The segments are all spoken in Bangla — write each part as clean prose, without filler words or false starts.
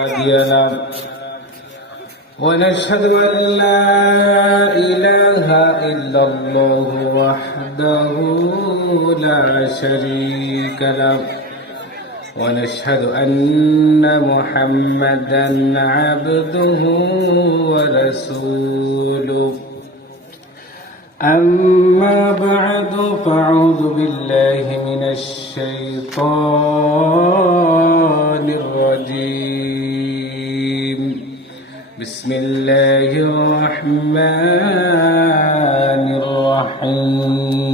هادي له ونشهد أن لا إله إلا الله وحده لا شريك له ونشهد أن محمدا عبده ورسوله أما بعد فأعوذ بالله من الشيطان الرجيم بسم الله الرحمن الرحيم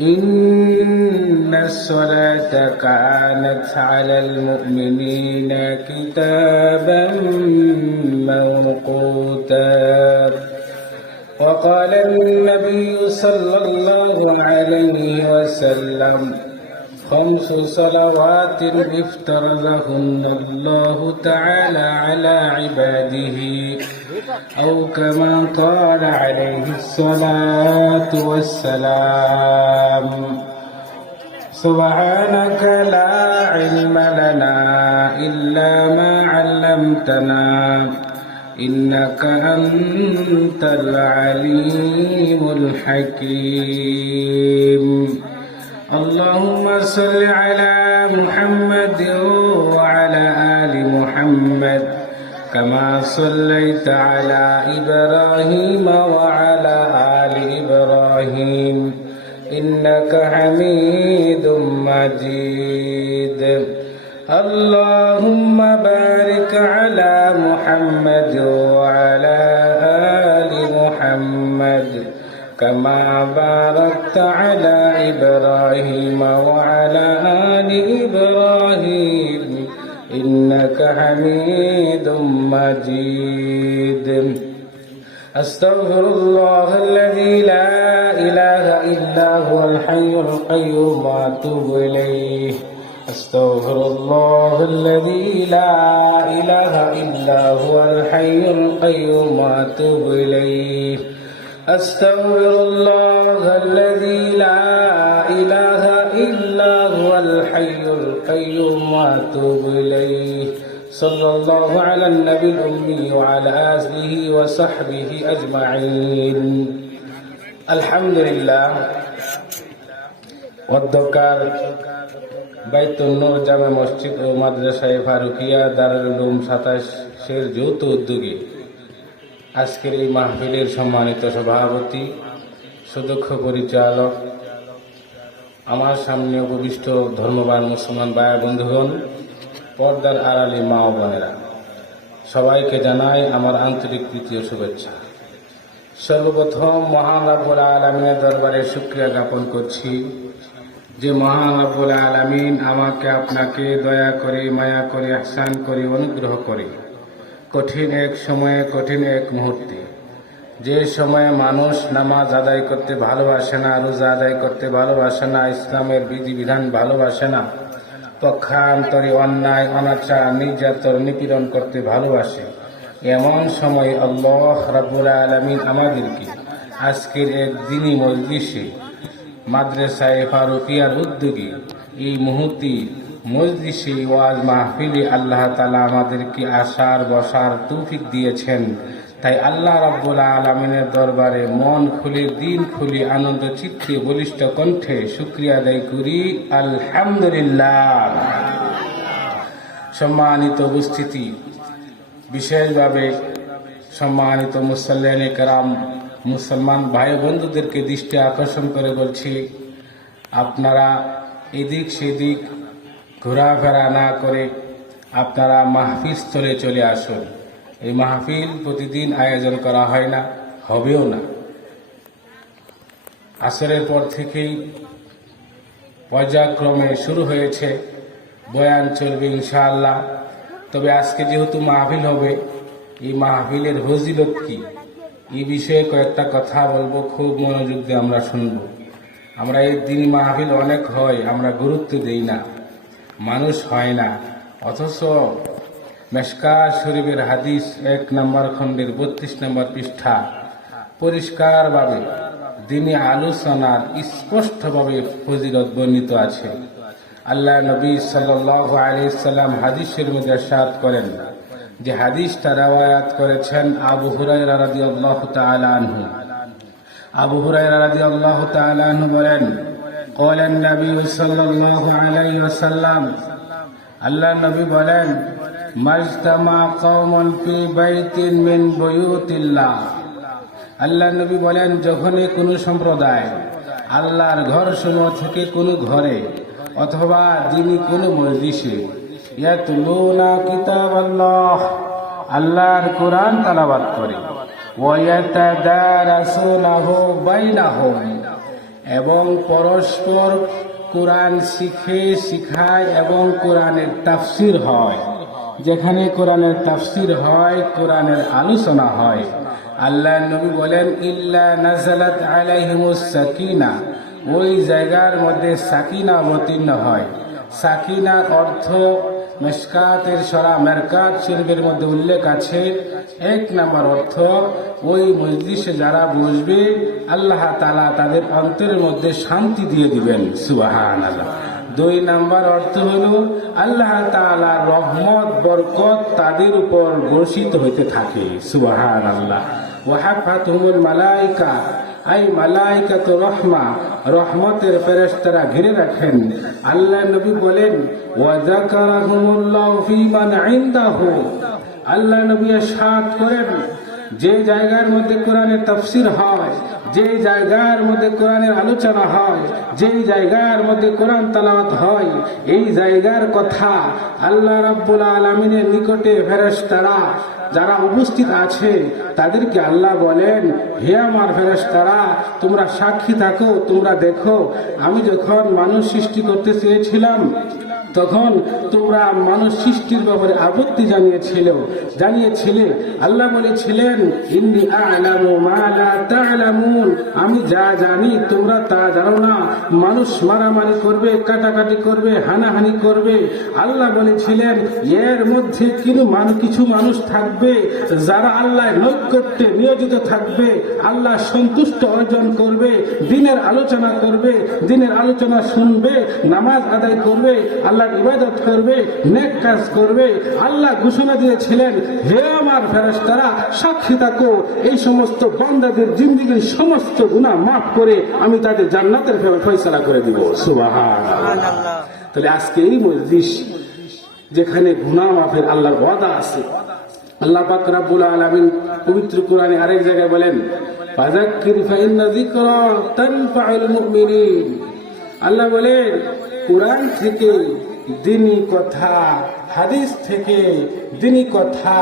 إن الصلاة كانت على المؤمنين كتابا موقوتا وقال النبي صلى الله عليه وسلم 5 صلوات افترضهن الله تعالى على عباده أو كما قال عليه الصلاة والسلام سبحانك لا علم لنا إلا ما علمتنا إنك أنت العليم الحكيم اللهم صل على محمد وعلى آل محمد كما صليت على إبراهيم وعلى آل إبراهيم إنك حميد مجيد اللهم بارك على محمد وعلى آل محمد كما باركت على إبراهيم وعلى آل إبراهيم إنك حميد مجيد أستغفر الله الذي لا إله إلا هو الحي القيوم وأتوب إليه أستغفر الله الذي لا إله إلا هو الحي القيوم وأتوب إليه أستغفر الله الذي لا إله إلا هو الحي القيوم وأتوب إليه صلى الله على النبي الأمي وعلى آله وصحبه أجمعين الحمد لله والذكر বাইতুন নূর জামে মসজিদ ও মাদ্রাসায়ে ফারুকিয়া দারুল উলুম 27 যৌথ উদ্যোগে আজকের এই মাহফিলের সম্মানিত সভাপতি সুদক্ষ পরিচালক আমার সামনে উপবিষ্ট ধর্মবান মুসলমান ভাই বন্ধুগণ পর্দার আড়ালে মা ও বোনেরা সবাইকে জানাই আমার আন্তরিক প্রীতি ও শুভেচ্ছা। সর্বপ্রথম মহান রব্বুল আলামিনের দরবারে শুকরিয়া জ্ঞাপন করছি যে মহান রব্বুল আলামিন আমাকে আপনাকে দয়া করে মায়া করে ইহসান করে অনুগ্রহ করে কঠিন এক সময়ে কঠিন এক মুহূর্তে যে সময়ে মানুষ নামাজ আদায় করতে ভালোবাসে না, রোজা আদায় করতে ভালোবাসে না, ইসলামের বিধিবিধান ভালোবাসে না, পক্ষান্তরে অন্যায় অনাচার নির্যাতন নিপীড়ন করতে ভালোবাসে, এমন সময় আল্লাহ রাব্বুল আলামিন আমাদেরকে আজকের এক দিনই মজলিসে মাদ্রাসায়ে ফারুকিয়ার উদ্যোগে এই মুহূর্তে মজলিসে ওয়াজ মাহফিলে আল্লাহ তাআলা আমাদেরকে আসার বসার তৌফিক দিয়েছেন। তাই আল্লাহ রাব্বুল আলামিনের দরবারে মন খুলে দিল খুলে আনন্দ চিত্তে বলিষ্ঠ কণ্ঠে শুকরিয়া আদায় করি আলহামদুলিল্লাহ। সম্মানিত উপস্থিতি, বিশেষভাবে সম্মানিত মুসল্লিয়ানে কেরাম মুসলমান ভাই বন্ধুদেরকে দৃষ্টি আকর্ষণ করে বলছি, আপনারা এদিক সেদিক ঘোরাফেরা না করে আপনারা মাহফিল স্থলে চলে আসুন। এই মাহফিল প্রতিদিন আয়োজন করা হয় না, হবেও না। আসরের পর থেকেই পর্যায়ক্রমে শুরু হয়েছে, বয়ান চলবে ইনশাআল্লাহ। তবে আজকে যেহেতু মাহফিল হবে, এই মাহফিলের ফজিলত কি এই বিষয়ে কয়েকটা কথা বলবো, খুব মনোযোগ দিয়ে আমরা শুনব। আমরা এই দিনই মাহফিল অনেক হয়, আমরা গুরুত্ব দেই না, মানুষ হয় না, অথচ মেশকাত শরীফের হাদিস 1 নম্বর খণ্ডের 32 নম্বর পৃষ্ঠা পরিষ্কারভাবে দিনী আলোচনার স্পষ্টভাবে ফজিলত বর্ণিত আছে। আল্লাহ নবী সাল্লাল্লাহু আলাইহি সাল্লাম হাদিসের মধ্যে ইরশাদ করেন, যে হাদিসটা রওয়ায়াত করেছেন আবু হুরায়রা রাদিয়াল্লাহু তাআলা আনহু। আবু হুরায়রা রাদিয়াল্লাহু তাআলা আনহু বলেন, قال النبي صلى الله عليه وسلم, আল্লাহ নবী বলেন, মাজতামা কওমুন ফি বাইতিন মিন বুয়ুতিল্লাহ। আল্লাহ নবী বলেন, যখনই কোনো সম্প্রদায় আল্লাহর ঘর সমূহ থেকে কোনো ঘরে অথবা দিনী কোনো মজলিসে ইয়াতলুনা কিতাবাল্লাহ, আল্লাহর কোরআন তেলাওয়াত করে, ওয়া ইয়াতাদারাসুনাহু বাইনাহুম, এবং পরস্পর কোরআন শিখায় এবং কোরআনের তাফসীর হয়। যেখানে কোরআনের তাফসীর হয়, কোরআনের আলোচনা হয়, আল্লাহ নবী বলেন, ইল্লা নাযালাত আলাইহিমুস সাকিনা, ওই জায়গার মধ্যে সাকিনা অবতীর্ণ হয়। সাকিনার অর্থ মিশকাতের সূরা মেরকাত শরীফের মধ্যে উল্লেখ আছে। 1 নম্বর অর্থ, ওই মজলিসে যারা বসবে আল্লাহ তাআলা তাদের অন্তরের মধ্যে শান্তি দিয়ে দিবেন, সুবহানাল্লাহ। 2 নম্বর অর্থ হলো আল্লাহ তাআলার রহমত বরকত তাদের উপর বর্ষিত হইতে থাকে, সুবহানাল্লাহ। ওয়া হাফাতুহুল মালায়েকা, আই মালায়েকাতু রহমা, রহমতের ফেরেশতারা ঘিরে রাখেন। আল্লাহ নবী বলেন, ওয়া যাকারাহুমুল্লাহু ফি মান ইনদাহু, আল্লাহ নবী ইরশাদ করেন, যে জায়গার মধ্যে কোরআনের তাফসীর হয়, যে জায়গার মধ্যে কোরআনের আলোচনা হয়, যে জায়গার মধ্যে কোরআন তেলাওয়াত হয়, এই জায়গার কথা আল্লাহ রাব্বুল আলামিনের নিকটে ফেরেশতারা যারা উপস্থিত আছে তাদেরকে আল্লাহ বলেন, হে আমার ফেরেশতারা, তোমরা সাক্ষী থাকো, তোমরা দেখো, আমি যখন মানুষ সৃষ্টি করতে চেয়েছিলাম তখন তোমরা মানুষ সৃষ্টির ব্যাপারে আপত্তি জানিয়েছিলে। আল্লাহ বলেছিলেন, ইন্নী আ'লামু মা লা তা'লামুন, আমি যা জানি তোমরা তা জানো না। মানুষ মারামারি করবে, কাটাকাটি করবে, হানাহানি করবে। আল্লাহ বলেছিলেন, এর মধ্যে কিছু মানুষ থাকবে যারা আল্লাহ নৈকট্যে নিয়োজিত থাকবে, আল্লাহ সন্তুষ্ট অর্জন করবে, দ্বীনের আলোচনা করবে, দ্বীনের আলোচনা শুনবে, নামাজ আদায় করবে, আল্লাহ ইবাদত করবে, নেক কাজ করবে। আল্লাহ ঘোষণা দিয়েছিলেন, হে আমার ফেরেশতারা, সাক্ষী থাকো, এই সমস্ত বান্দাদের জিন্দেগীর সমস্ত গুনাহ মাফ করে আমি তাদের জান্নাতের ফয়সালা করে দিব, সুবহানাল্লাহ। তাহলে আজকে এই মজলিস যেখানে গুনাহ মাফের আল্লাহর ওয়াদা আছে, আল্লাহ পাক রব্বুল আলামিন পবিত্র কোরআনে আরেক জায়গায় বলেন, ফাযাক্কির ফাইন্না যিকরা তানফাউল মুমিনিন। আল্লাহ বলেন, কোরআন থেকে দ্বীনি কথা, হাদিস থেকে দ্বীনি কথা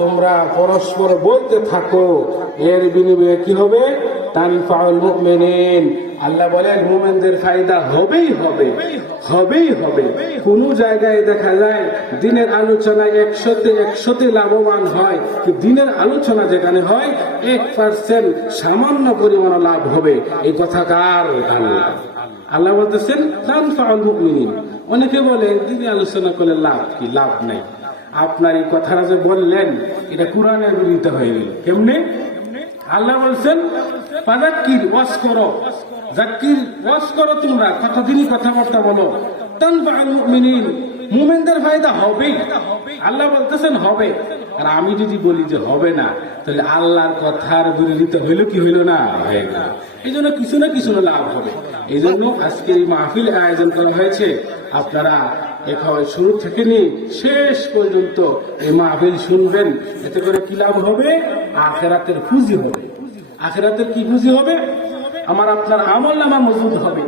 তোমরা পরস্পর বলতে থাকো, এর বিনিময়ে কি হবে? তানফাউল মুমিনিন। আল্লাহ বলেন, মুমিনদের ফায়দা হবেই হবে। কোন জায়গায় দেখা যায় দ্বীনের আলোচনা 100তে লাভবান হয়, দ্বীনের আলোচনা যেখানে হয় 1% সামান্য পরিমাণ লাভ হবে। এই কথা কার? আল্লাহ বলতেছেন, তানফাউল মুমিনিন। অনেকে বলে দ্বীনি আলোচনা করলে লাভ কি? লাভ নাই। আপনার এই কথাটা যে বললেন, এটা কোরআনের বিরুদ্ধে হয়ে গেল। কেমনে? আল্লাহ বলছেন, ফাযাক্কির, ওয়াজ করো, যাক্কির, ওয়াজ করো, তোমরা কথা দিনই কথাবার্তা বলো, তানফাউল মুমিনিন, মুমিনদের ফায়দা হবেই। আল্লাহ বলতেছেন হবে। আর আমি যদি বলি যে হবে না, তাহলে আল্লাহর কথার বিরোধিতা হইল কি হইল না? হয়ে গেল। এই জন্য কিছু না কিছু লাভ হবে। এই জন্য আজকে এই মাহফিল আয়োজন করা হয়েছে। আপনারা এখন শুরু থেকে নিয়ে শেষ পর্যন্ত এই মাহফিল শুনবেন। এতে করে কি লাভ হবে? আখিরাতের পুঁজি হবে। আখিরাতের কি পুঁজি হবে? আমার আপনার আমলনামা মজুদ হবে।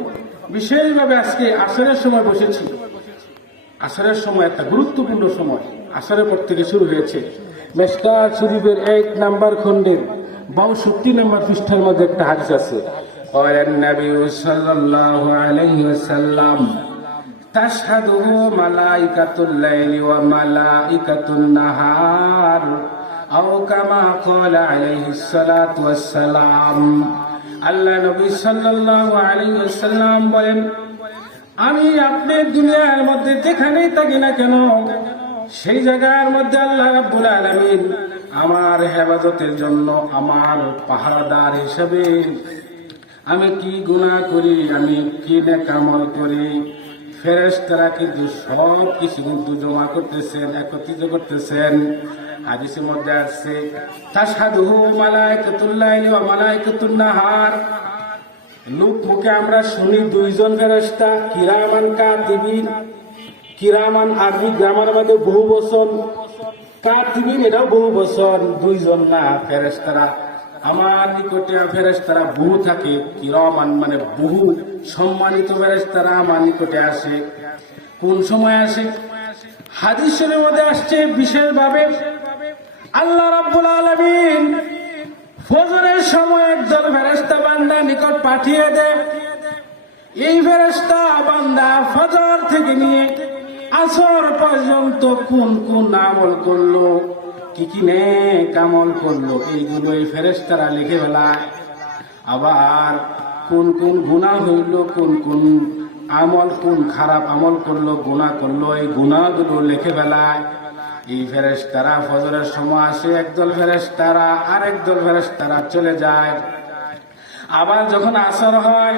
বিশেষভাবে আজকে আসরের সময় বসেছি। আসরের সময় একটা গুরুত্বপূর্ণ সময়। আসরের পর থেকে শুরু হয়েছে। মিশকাত শরীফের 1 নম্বর খণ্ডের 62 নম্বর পৃষ্ঠার মধ্যে একটা হাদিস আছে। قال النبي صلى الله عليه وسلم تشهده ملائكة الليل وملائكة النهار أو كما قال عليه الصلاة والسلام। আল্লাহ নবী সাল্লাল্লাহু আলাইহি ওয়াসাল্লাম বলেন, আমি আপনি দুনিয়ার মধ্যে যেখানেই থাকি না কেন, সেই জায়গার মধ্যে আল্লাহ রাব্বুল আলামিন আমার হেফাজতের জন্য আমার পাহারাদার হিসেবে আমি কি গুনাহ করি, আমি কি নেক আমল করি, ফেরেশতারা কিন্তু সব কিছু কিন্তু জমা করতেছেন, একত্রিত করতেছেন। হাদিসের মধ্যে আসছে তাশহাদুহু মালায়েকাতুল লাইলি ওয়া মালায়েকাতুন নাহার। লোক মুখে আমরা শুনি দুইজন ফেরেশতা কিরামান কাতিবিন। কিরামান আরবি গ্রামার মধ্যে বহু বচন, কাতিবিন এটাও বহু বচন, দুইজন না। ফেরেশতারা আমার নিকটে ফেরেশতারা বহু থাকে, কিরামান মানে বহু সম্মানিত ফেরেশতারা আমার নিকটে আসে। কোন সময় আসে? হাদিসের মধ্যে আসছে বিশেষভাবে আল্লাহ রাব্বুল আলামিন ফজরের সময় একজন ফেরেশতা বান্দা নিকট পাঠিয়ে দেয়। এই ফেরেশতা বান্দা ফজর থেকে নিয়ে আসর পর্যন্ত কোন কোন আমল করলো, কি কি নেক আমল করলো, এইগুলো এই ফেরেশতারা লিখে ফেলায়। আবার কোন কোন গুনাহ হইল, কোন কোন আমল, কোন খারাপ আমল করলো, গুনাহ করলো, এই গুনাহগুলো লিখে ফেলায়। এই ফেরেশতারা ফজরের সময় আসে একদল ফেরেশতারা, আরেক দল ফেরেশতারা চলে যায়। আবার যখন আসর হয়,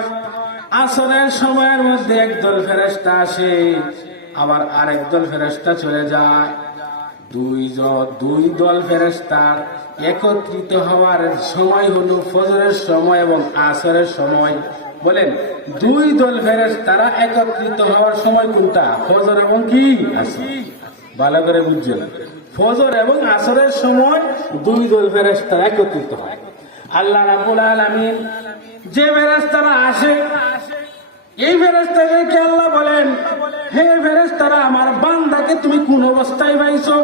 আসরের সময়ের মধ্যে একদল ফেরেশতা আসে, আবার আরেক দল ফেরেশতা চলে যায়। দুই দল ফেরেশতার একত্রিত হওয়ার সময় হলো ফজরের সময় এবং আসরের সময়। বলেন দুই দল ফেরেশতারা একত্রিত হওয়ার সময় কোনটা? ফজর এবং কি আসর। ভালো করে বুঝছেন, ফজর এবং আসরের সময় দুই দল ফেরেশতারা একত্রিত হয়। আল্লাহ রাব্বুল আলামিন যে ফেরেশতারা আসে, এই ফেরেশতাদেরকে আল্লাহ বলেন, হে ফেরেশতারা আমার বান্দাকে তুমি কোন অবস্থায় পাইছো?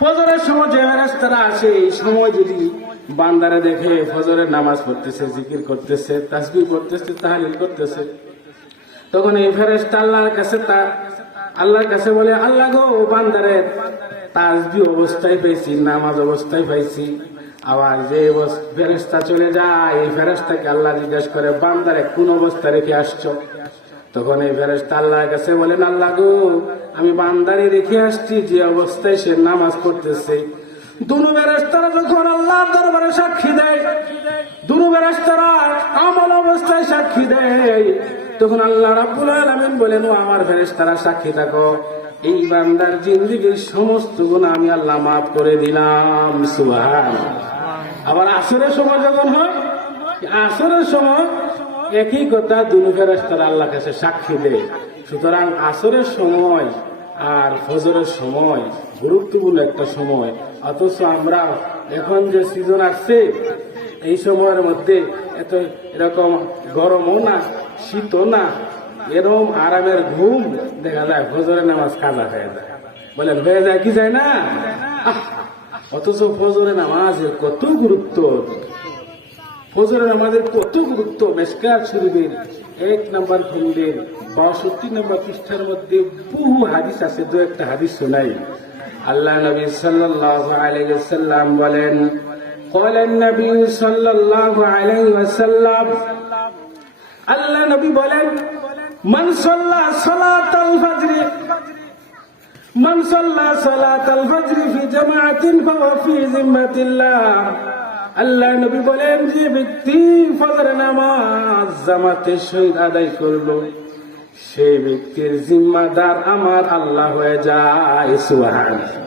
ফজরের সময় যে ফেরেশতারা আসে, এই সময় যদি বান্দারে দেখে ফজরের নামাজ পড়তেছে, জিকির করতেছে, তাসবিহ করতেছে, তাহলিল করতেছে, তখন এই ফেরেশতা আল্লাহর কাছে বলে, আল্লাহ গো বান্দারে তাসবিহ অবস্থায় পাইছি, নামাজ অবস্থায় পাইছি। আবার যে ফেরেশতা চলে যায়, এই ফেরেশতাকে আল্লাহ জিজ্ঞাসা করে, বান্দারে কোন অবস্থা রেখে আসছো? তখন এই ফেরেশতা আল্লাহর কাছে বলেন, আল্লাহ গো আমি বান্দারে রেখে আসছি যে অবস্থায় সে নামাজ পড়তেছে। দুনো ফেরেশতারা যখন আল্লাহর দরবারে সাক্ষী দেয়, দুনো ফেরেশতারা আমল অবস্থায় সাক্ষী দেয়, তখন আল্লাহ রাব্বুল আলামিন বলেন, ও আমার ফেরেশতারা সাক্ষী থাকো, এই বান্দার জিন্দেগীর সমস্ত গুনাহ আমি আল্লাহ মাফ করে দিলাম। সুবহানাল্লাহ। আবার আসরের সময় যখন হয়, আসরের সময় একই কথা, দুনো ফেরেশতারা আল্লাহর কাছে সাক্ষী দেয়। সুতরাং আসরের সময় আর ফজরের সময় গুরুত্বপূর্ণ একটা সময়। অথচ আমরা এখন যে সিজন আসছে, এই সময়ের মধ্যে এত এরকম গরমও না, শীতও না, এরকম আরামের ঘুম দেখা যায়, ফজরের নামাজ কাজা হয়ে যায়। বলেন হয়ে যায় কি যায় না? অথচ ফজরের নামাজের কত গুরুত্ব, ফজরের নামাজের কত গুরুত্ব। মিশকাত শরীফের 1 নম্বর খণ্ডের 62 নম্বর পৃষ্ঠার মধ্যে বহু হাদিস আছে। দু একটা হাদিস শোনাই। আল্লাহ নবী সাল্লাল্লাহু আলাইহি ওয়াসাল্লাম বলেন, قال النبي صلى الله عليه وسلم, আল্লাহ নবী বলেন, মান সাল্লা সালাতাল ফজর, মান সাল্লা সালাতাল ফজর ফি জামাআতিন ফাহুয়া ফি জিম্মাতিল্লাহ। আল্লাহ নবী বলেন, যে ব্যক্তি ফজর নামাজ জামাতের সহিত আদায় করলো, সেই ব্যক্তির জিম্মাদার আমার আল্লাহ হয়ে যায়। সুবহানাল্লাহ।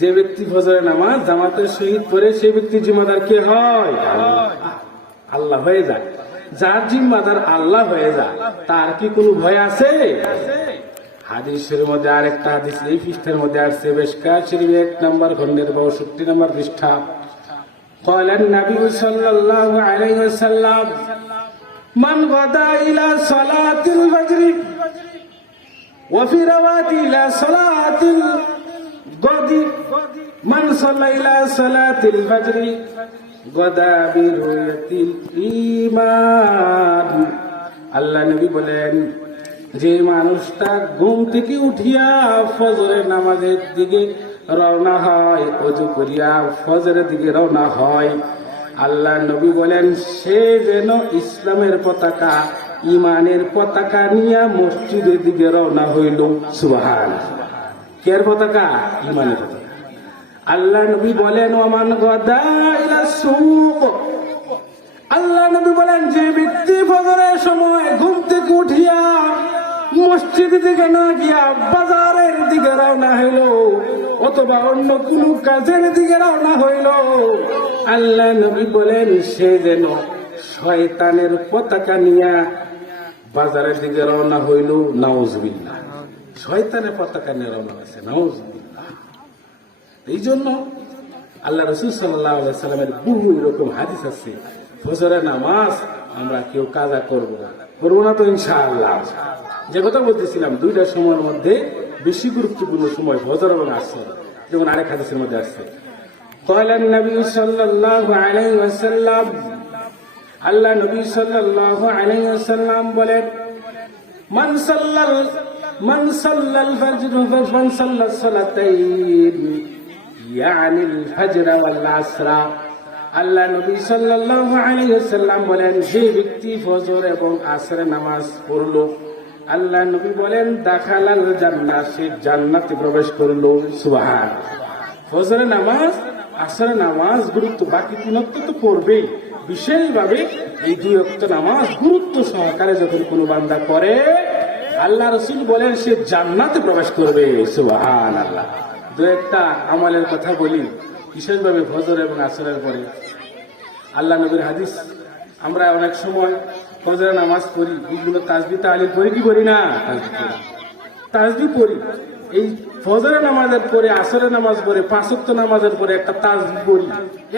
যে ব্যক্তি ফজরের নামাজ জামাতের সহিত পড়ে, সেই ব্যক্তির জিম্মাদার কে হয়? আল্লাহ হয়ে যায়। যার জিম্মাদার আল্লাহ হয়ে যায়, তার কি কোনো ভয় আছে? হাদিসের মধ্যে আরেকটা হাদিস এই পৃষ্ঠার মধ্যে আসছে, মিশকাত শরীফ 1 নম্বর খণ্ডের 62 নম্বর পৃষ্ঠা। قال النبي صلى الله عليه وسلم, من غدا إلى صلاة الفجر وفي رواية إلى صلاة الغد, من صلى إلى صلاة الفجر غدا برؤية الإيمان. আল্লাহ নবী বলেন, যে মানুষটা ঘুম থেকে উঠিয়া ফজরের নামাজের দিকে রওনা হয়, ওযু করিয়া ফজরের দিকে রওনা হয়, আল্লাহ নবী বলেন, সে যেন ইসলামের পতাকা, ইমানের পতাকা নিয়ে মসজিদের দিকে রওনা হইল। সুবহানাল্লাহ। কের পতাকা? ইমানের পতাকা। আল্লাহ নবী বলেন, ওমান গাদা ইলা সুক, আল্লাহ নবী বলেন, যে ব্যক্তি ফজরের সময় ঘুম থেকে উঠিয়া মসজিদ দিকে না গিয়া বাজারের দিকে রওনা হইল, অথবা অন্য কোন কাজের দিকে রওনা হইল, আল্লাহ নবী বলেন সে যেন শয়তানের পতাকা নিয়া বাজারের দিকে রওনা হইল। নাউজুবিল্লাহ, শয়তানের পতাকা নিয়ে রওনা হয়েছে। নাউজুবিল্লাহ। এই জন্য আল্লাহ রাসূল সাল্লাল্লাহু আলাইহি সাল্লামের বহু এরকম হাদিস আছে, ফজরের নামাজ আমরা কেউ কাজা করবো না তো ইনশাআল্লাহ। যে কথা বলতেছিলাম, দুইটা সময়ের মধ্যে বেশি গুরুত্বপূর্ণ সময় ফজর এবং আসর, যেমন আরেক হাদিসের মধ্যে আছে। ক্বালান নবী সাল্লাল্লাহু আলাইহি ওয়াসাল্লাম, আল্লাহ নবী সাল্লাল্লাহু আলাইহি ওয়াসাল্লাম বলেন, মান সাল্লাল ফজর মান সাল্লাস সালাতাইন ইয়ানিল ফজর ওয়াল আসরা। আল্লাহ নবী সাল্লাল্লাহু আলাইহি ওয়াসাল্লাম বলেন, যে ব্যক্তি ফজর এবং আসরের নামাজ পড়লো, আল্লাহ নবী বলেন দাখালাল জান্নাহ, সে জান্নাতে প্রবেশ করলো। সুবহানাল্লাহ। ফজরের নামাজ, আসরের নামাজ গুরুত্ব, বাকি তিন ওয়াক্ত তো পড়বেই, বিশেষভাবে এই দুই ওয়াক্ত নামাজ গুরুত্ব সহকারে যখন কোনো বান্দা করে, আল্লাহ রাসূল বলেন সে জান্নাতে প্রবেশ করবে। সুবহানাল্লাহ। দু একটা আমলের কথা বলি, বিশেষভাবে ফজর এবং আসরের পরে। আল্লাহ নবীর হাদিস, আমরা অনেক সময় ফজরের নামাজ পড়ি, এইগুলো তাসবিহ তাহলিল পড়ি কি করি না? তাসবিহ পড়ি। এই ফজরের নামাজের পরে, আসরের নামাজ পরে, পাঁচ ওয়াক্ত নামাজের পরে একটা তাসবিহ পড়ি।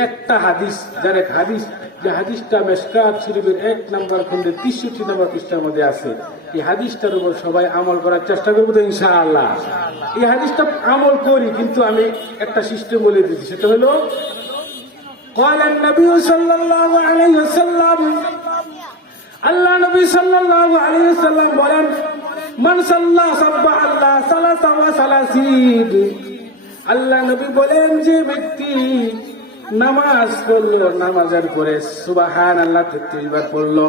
একটা হাদিস, যার এক হাদিস, যে হাদিসটা মিশকাত শরীফের 1 নম্বর খণ্ডের 63 নম্বর পৃষ্ঠার মধ্যে আছে। এই হাদিসটার উপর সবাই আমল করার চেষ্টা করবো তো ইনশাআল্লাহ। এই হাদিসটা আমল করি, কিন্তু আমি একটা সিস্টেম বলে দিচ্ছি, সেটা হলো ক্বালান নবী সাল্লাল্লাহু আলাইহি ওয়াসাল্লাম, আল্লাহ নবী সাল্লাল্লাহু আলাইহি ওয়াসাল্লাম বলেন, মান সাল্লা সাব্বাহাল্লাহ সালাসা ওয়া সালাসিন। আল্লাহ নবী বলেন, যে ব্যক্তি নামাজ পড়লো, নামাজের পরে সুবহানাল্লাহ 33 বার পড়লো,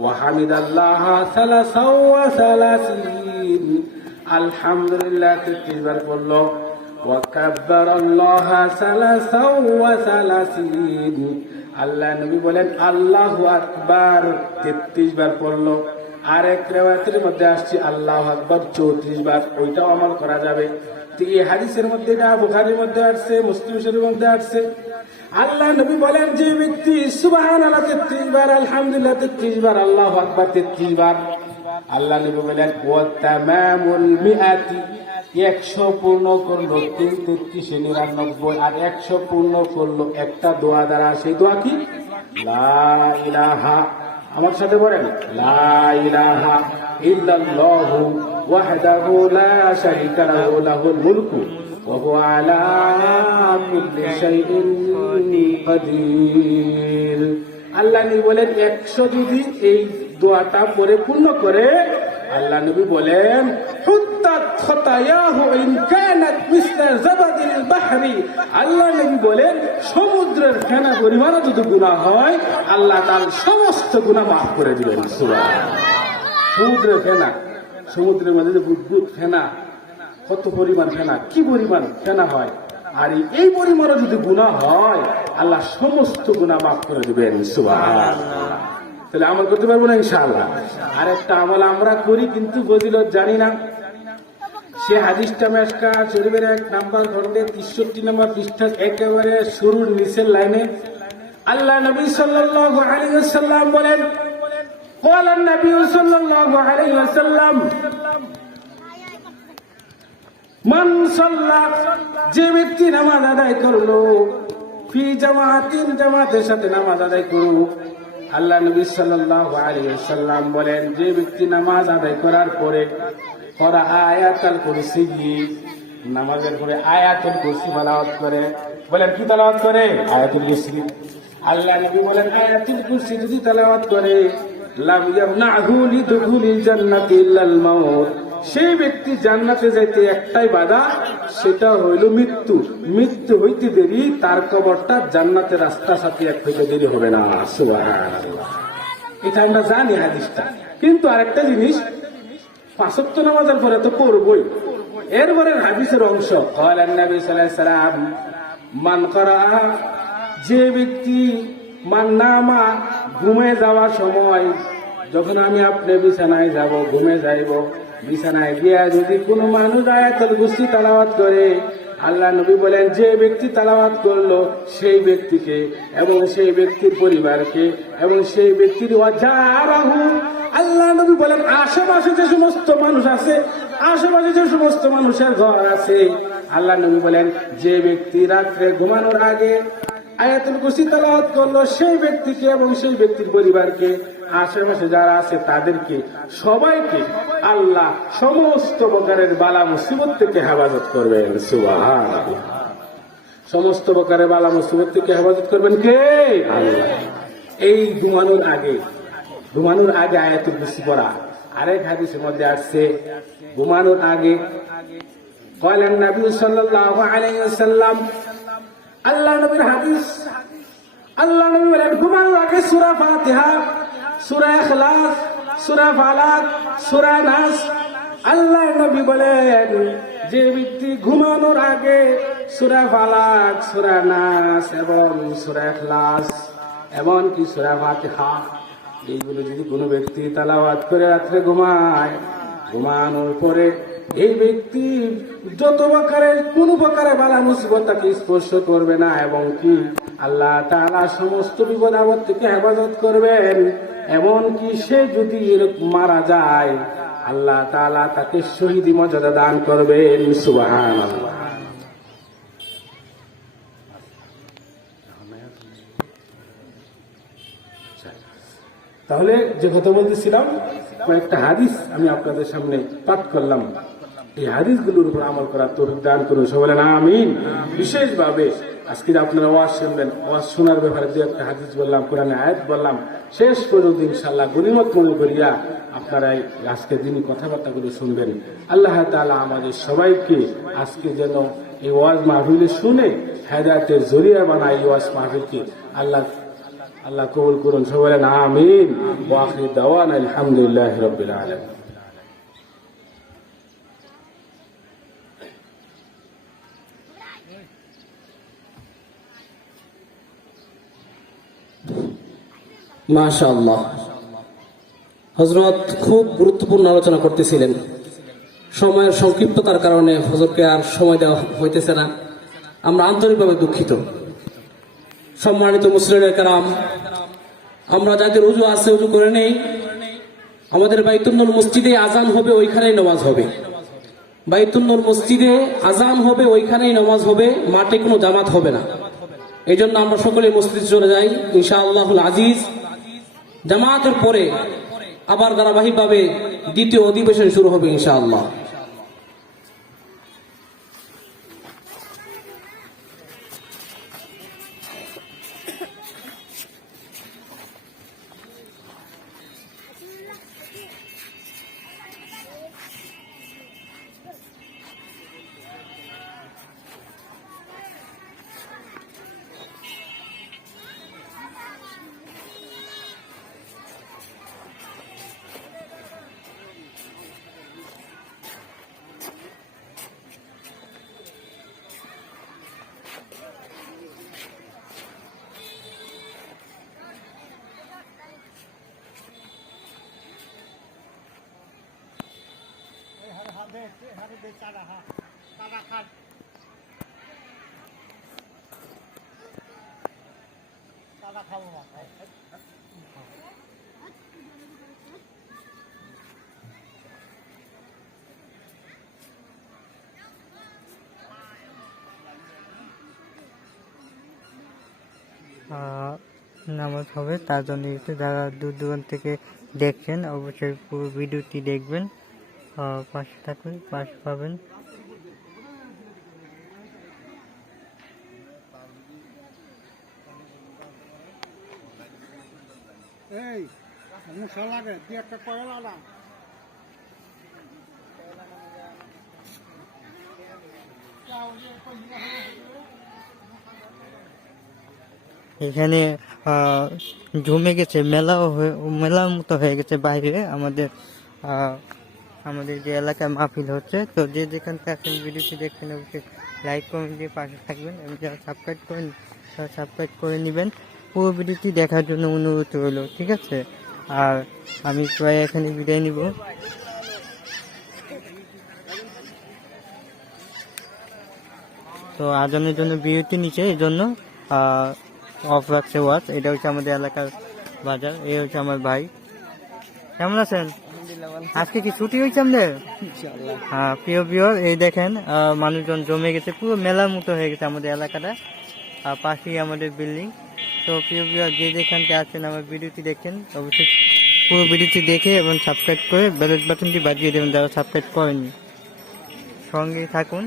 ওয়া হামিদাল্লাহ সালাসা ওয়া সালাসিন, আলহামদুলিল্লাহ 33 বার পড়লো, ওয়া কাব্বারাল্লাহ সালাসা ওয়া সালাসিন, আল্লাহ নবী বলেন আল্লাহু আকবার 33 বার পড়লো। আরেক রিওয়ায়াতের মধ্যে আসছে আল্লাহু আকবার 34 বার, ওইটাও আমল করা যাবে। তো এই হাদিসের মধ্যে, এটা বুখারীর মধ্যে আসছে, মুসলিম শরীফের মধ্যে আসছে। আল্লাহ নবী বলেন, যে ব্যক্তি সুবহানাল্লাহ 33 বার, আলহামদুলিল্লাহ 33 বার, আল্লাহু আকবার 33 বার, আল্লাহ নবী বলেন ওয়া তামামুল মিআতি, 100 পূর্ণ করলো, 3 33 99, আর 100 পূর্ণ করলো একটা দোয়া দ্বারা। সেই দোয়া কি? লা ইলাহা, আমার সাথে বলেন, লা ইলাহা ইল্লাল্লাহু ওয়াহদাহু লা শারীকা লাহু লাহুল মুলকু ওয়া হুয়া আলা কুল্লি শাইইন কাদির। আল্লাহ নবী বলেন 100 যদি এই দোয়াটা পরে পূর্ণ করে, আল্লাহ নবী বলেন হুত্তাত খতায়াহু ইন কানাত মিসলা জাবাদিল বাহরি, আল্লাহ নবী বলেন সমুদ্রের ফেনা পরিমাণও যদি গুনাহ হয়, আল্লাহ তার সমস্ত গুনাহ মাফ করে দিবেন। সুবহানাল্লাহ। সমুদ্রের ফেনা, সমুদ্রের মধ্যে যে বুদবুদ ফেনা, কত পরিমাণ ফেনা, কি পরিমাণ ফেনা হয়, আর এই পরিমাণও যদি গুনাহ হয়, আল্লাহ সমস্ত গুনাহ মাফ করে দিবেন। সুবহানাল্লাহ। তাহলে আমল করতে পারবো না ইনশাআল্লাহ। আর একটা আমল আমরা করি কিন্তু ফজিলত জানি না। সে হাদিসটা মিশকাত শরীফের 1 নম্বর খণ্ডে 63 নম্বর পৃষ্ঠা একেবারে শুরুর নিচের লাইনে আল্লাহ নবী সাল্লাল্লাহু আলাইহি ওয়াসাল্লাম বলেন, ক্বালান নবী সাল্লাল্লাহু আলাইহি ওয়াসাল্লাম, মান সাল্লা, যে ব্যক্তি নামাজ আদায় করলো, ফি জামাতিন, জামাতের সাথে নামাজ আদায় করলো, আল্লাহ নবী সাল্লাল্লাহু আলাইহি ওয়াসাল্লাম বলেন, যে ব্যক্তি নামাজ আদায় করার পরে পড়া আয়াতুল কুরসি, নামাজের পরে আয়াতুল কুরসি তেলাওয়াত করে, বলেন কি তেলাওয়াত করে? আয়াতুল কুরসি। আল্লাহ নবী বলেন আয়াতুল কুরসি যদি তেলাওয়াত করে, লাম ইয়ামনাহু লিদুখুলিল জান্নাতি ইল্লাল মাউত, সেই ব্যক্তি জান্নাতে যাইতে একটাই বাধা, সেটা হইল মৃত্যু। মৃত্যু হইতে দেরি, তার কবরটা জান্নাতের রাস্তার সাথে এক হইতে দেরি হবে না। সুবহানাল্লাহ। এটা আমরা জানি হাদিসটা, কিন্তু আরেকটা জিনিস, 5 ওয়াক্ত নামাজের পরে তো পড়বই, এরপরে হাদিসের অংশ, ক্বালান নবী সাল্লাল্লাহু আলাইহি ওয়াসাল্লাম, মান করা, যে ব্যক্তি, মান নামা, ঘুমে যাওয়ার সময়, যখন আমি আপনি বিছানায় যাব, ঘুমে যাইব, বিছানায় গিয়া যদি কোনো মানুষ আয়াতুল কুরসি তেলাওয়াত করে, আল্লাহ নবী বলেন যে ব্যক্তি তেলাওয়াত করলো সেই ব্যক্তিকে এবং সেই ব্যক্তির পরিবারকে এবং সেই ব্যক্তির ওয়াজারাহু, আল্লাহ নবী বলেন আশেপাশে যে সমস্ত মানুষ আছে, আশেপাশে যে সমস্ত মানুষের ঘর আছে, আল্লাহ নবী বলেন যে ব্যক্তি রাত্রে ঘুমানোর আগে আয়াতুল কুরসি তেলাওয়াত করলো সেই ব্যক্তিকে এবং সেই ব্যক্তির পরিবারকে, আশেপাশে যারা আছে তাদেরকে সবাইকে আল্লাহ সমস্ত প্রকারের বালা মুসিবত থেকে হেফাজত করবেন। সুবহানাল্লাহ। সমস্ত প্রকারের বালা মুসিবত থেকে হেফাজত করবেন কে? আল্লাহ। এই ঘুমানোর আগে আয়াতুল কুরসি পড়া। আরেক হাদিসের মধ্যে আসছে ঘুমানোর আগে বলেন নবী সাল্লাল্লাহু আলাইহি ওয়াসাল্লাম, আল্লাহ নবীর হাদিস, আল্লাহ নবী বলেন ঘুমানোর আগে সূরা ফাতিহা, সূরা ইখলাস, সূরা ফালাক, সূরা নাস, আল্লাহ নবী বলেন যে ব্যক্তি ঘুমানোর আগে সূরা ফালাক, সূরা নাস এবং সূরা ইখলাস এমনকি সূরা ফাতিহা এইগুলো যদি কোনো ব্যক্তি তেলাওয়াত করে রাত্রে ঘুমায়, ঘুমানোর পরে এই ব্যক্তি যত প্রকারের কোন প্রকারের বালা মুসিবত তাকে স্পর্শ করবে না এবং কি আল্লাহ তাআলা সমস্ত বিপদ আপদ থেকে হেফাজত করবেন। এমনকি সে যদি এরকম মারা যায় আল্লাহ তাআলা তাকে শহীদি মর্যাদা দান করবেন। সুবহানাল্লাহ। তাহলে যে কথা বলতেছিলাম, কয়েকটা হাদিস আমি আপনাদের সামনে পাঠ করলাম, এই হাদিসগুলোর উপর আমল করার তৌফিক দান করুন। সবাই বলেন আমিন। বিশেষভাবে আজকে আপনারা ওয়াজ শুনবেন, ওয়াজ শোনার ব্যাপারে যে একটা হাদিস বললাম, কোরআনে আয়াত বললাম, শেষ পর্যন্ত ইনশাআল্লাহ গনিমত মনে করিয়া আপনারা আজকে দিনই কথাবার্তাগুলো শুনবেন। আল্লাহ তাআলা আমাদের সবাইকে আজকে যেন এই ওয়াজ মাহফিলে শুনে হেদায়েতের জরিয়া বানায়। এই ওয়াজ মাহফিলকে আল্লাহ কবুল করুন। সবাই বলেন আমিন। ওয়া আখিরু দাওয়ানা আলহামদুলিল্লাহি রাব্বিল আলামিন। মাশাআল্লাহ। হযরত খুব গুরুত্বপূর্ণ আলোচনা করতেছিলেন। সময়ের সংক্ষিপ্ততার কারণে হযরতকে আর সময় দেওয়া হইতেছে না, আমরা আন্তরিকভাবে দুঃখিত। সম্মানিত মুসলিমের কেরাম, আমরা যাদের ওযু আছে ওযু করে নেই। আমাদের বাইতুল নূর মসজিদে আজান হবে, ওইখানেই নামাজ হবে। বাইতুল নূর মসজিদে আজান হবে, ওইখানেই নামাজ হবে, মাঠে কোনো জামাত হবে না। এই জন্য আমরা সকলে মসজিদে চলে যাই ইনশাআল্লাহুল আজিজ। জামাতের পরে আবার ধারাবাহিকভাবে দ্বিতীয় অধিবেশন শুরু হবে ইনশাআল্লাহ। নামাজ হবে, তার জন্য যারা দূর দূরান্ত থেকে দেখছেন অবশ্যই পুরো ভিডিওটি দেখবেন, পাশে থাকবেন, পাশে পাবেন। এখানে জমে গেছে, মেলার মতো হয়ে গেছে বাইরে আমাদের যে এলাকায় মাহফিল হচ্ছে। তো যে যেখান থেকে আসেন ভিডিওটি দেখছেন অবশ্যই লাইক কমেন্ট দিয়ে পাশে থাকবেন এবং যারা সাবস্ক্রাইব করে নেবেন। পুরো ভিডিওটি দেখার জন্য অনুরোধ রইল, ঠিক আছে? আর আমি প্রায় এখানে বিদায় নিব। তো আজানের জন্য বিরতি নিচে, এই জন্য অফ রাখছে ওয়াচ। এটা হচ্ছে আমাদের এলাকার বাজার। এই হচ্ছে আমার ভাই। কেমন আছেন? আজকে কি ছুটি হয়েছে আমাদের? হ্যাঁ প্রিয় ভিউয়ার, এই দেখেন মানুষজন জমে গেছে, পুরো মেলার মতো হয়ে গেছে আমাদের এলাকাটা। পাশেই আমাদের বিল্ডিং। তো প্রিয় ভিউয়ার, যে যেখানতে আছেন আমার ভিডিওটি দেখেন, অবশ্যই পুরো ভিডিওটি দেখে এবং সাবস্ক্রাইব করে বেল বাটনটি বাজিয়ে দেবেন যারা সাবস্ক্রাইব করেননি। সঙ্গে থাকুন।